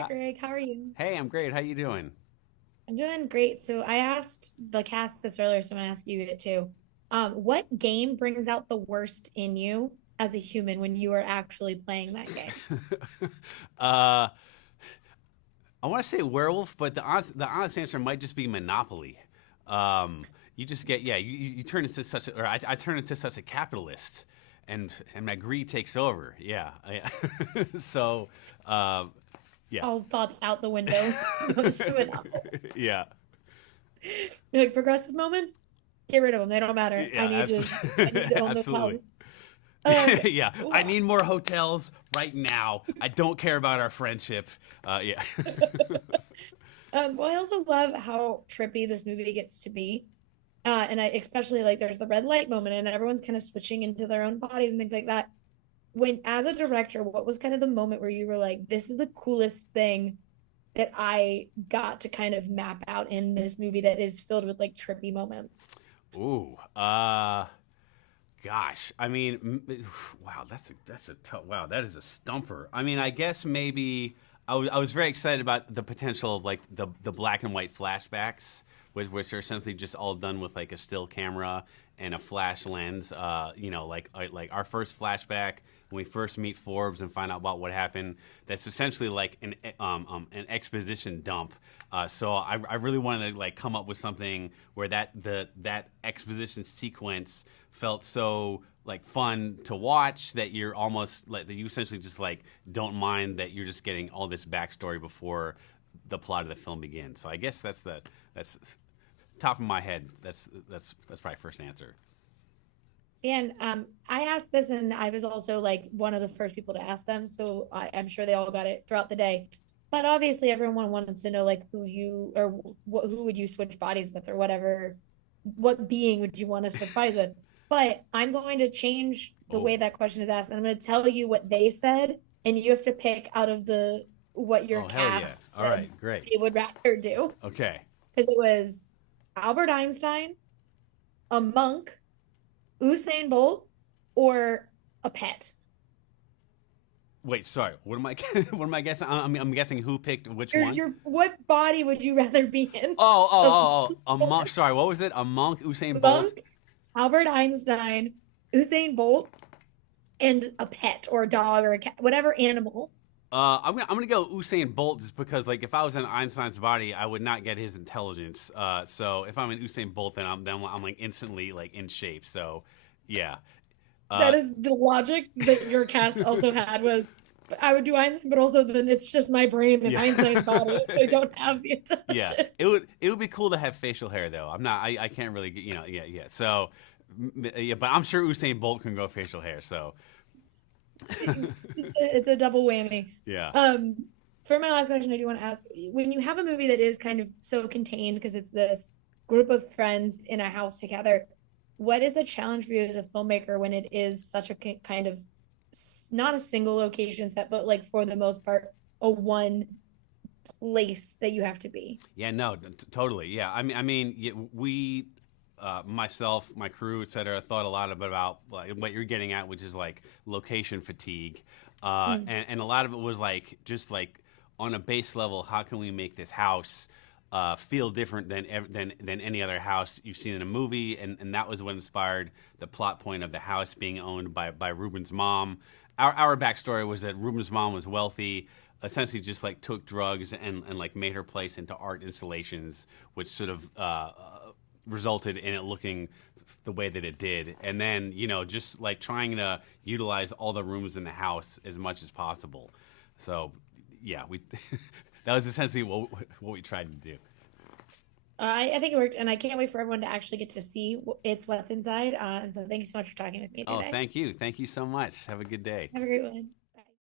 Hi, Greg. How are you? Hey, I'm great. How you doing? I'm doing great. So I asked the cast this earlier, so I'm gonna ask you it too. What game brings out the worst in you as a human when you are actually playing that game? uh, I want to say werewolf, but the honest answer might just be Monopoly. You just get you turn into such a, or I turn into such a capitalist, and my greed takes over. Yeah, so uh, yeah, All thoughts out the window. Goes to it up. yeah, Like progressive moments, get rid of them. They don't matter. yeah, I need to own those absolutely. houses. Um, Yeah, I well, need more hotels right now. I don't care about our friendship. Yeah. well, I also love how trippy this movie gets to be. And I especially like there's the red light moment and everyone's kind of switching into their own bodies and things like that. When as a director, what was kind of the moment where you were like, this is the coolest thing that I got to kind of map out in this movie that is filled with like trippy moments? Ooh. Gosh. I mean, wow. That's a tough. Wow, that is a stumper. I mean, I guess maybe I was very excited about the potential of like the black and white flashbacks, which are essentially just all done with like a still camera and a flash lens. Like our first flashback when we first meet Forbes and find out about what happened. That's essentially like an exposition dump. So I really wanted to like come up with something where that exposition sequence felt so like fun to watch that you're almost like that you essentially just like don't mind that you're just getting all this backstory before the plot of the film begins. So I guess that's top of my head. That's probably first answer. And I asked this, and I was also like one of the first people to ask them, so I'm sure they all got it throughout the day. But obviously, everyone wanted to know like who you or who would you switch bodies with, or whatever, what being would you want to switch bodies with? But I'm going to change the Oh, way that question is asked, and I'm going to tell you what they said, and you have to pick out of the what your oh hell yeah! cast All said right, great. they would rather do, Okay. because it was Albert Einstein, a monk, Usain Bolt, or a pet. Wait, sorry. What am I? What am I guessing? I'm guessing who picked which one. Your what body would you rather be in? Oh, oh, A oh, oh, a monk. Sorry, what was it? A monk, Usain Bolt. monk, Albert Einstein, Usain Bolt, and a pet or a dog or a cat, whatever animal. I'm gonna go Usain Bolt just because like if I was in Einstein's body, I would not get his intelligence. So if I'm in Usain Bolt, then I'm like instantly like in shape. So yeah. That Uh, is the logic that your cast also had was I would do Einstein, but also then it's just my brain and yeah. Einstein's body. So I don't have the Yeah. intelligence. It would be cool to have facial hair though. I can't really yeah yeah. So yeah, but I'm sure Usain Bolt can grow facial hair. So It's a double whammy. yeah. Um, for my last question, I do want to ask when you have a movie that is kind of so contained because it's this group of friends in a house together, what is the challenge for you as a filmmaker when it is such a kind of not a single location set, but like for the most part, a one place that you have to be? Yeah, no, totally. Yeah, I mean, we, myself, my crew, etc., thought a lot about like, what you're getting at, which is like location fatigue, Mm. and a lot of it was like just like on a base level, how can we make this house feel different than any other house you've seen in a movie, and that was what inspired the plot point of the house being owned by Ruben's mom. Our backstory was that Ruben's mom was wealthy, essentially just like took drugs and like made her place into art installations, which sort of resulted in it looking the way that it did. And then, just like trying to utilize all the rooms in the house as much as possible. So, yeah, we that was essentially what we tried to do. I think it worked, and I can't wait for everyone to actually get to see it's what's inside. And so, thank you so much for talking with me Oh, today. thank you. Thank you so much. Have a good day. Have a great one.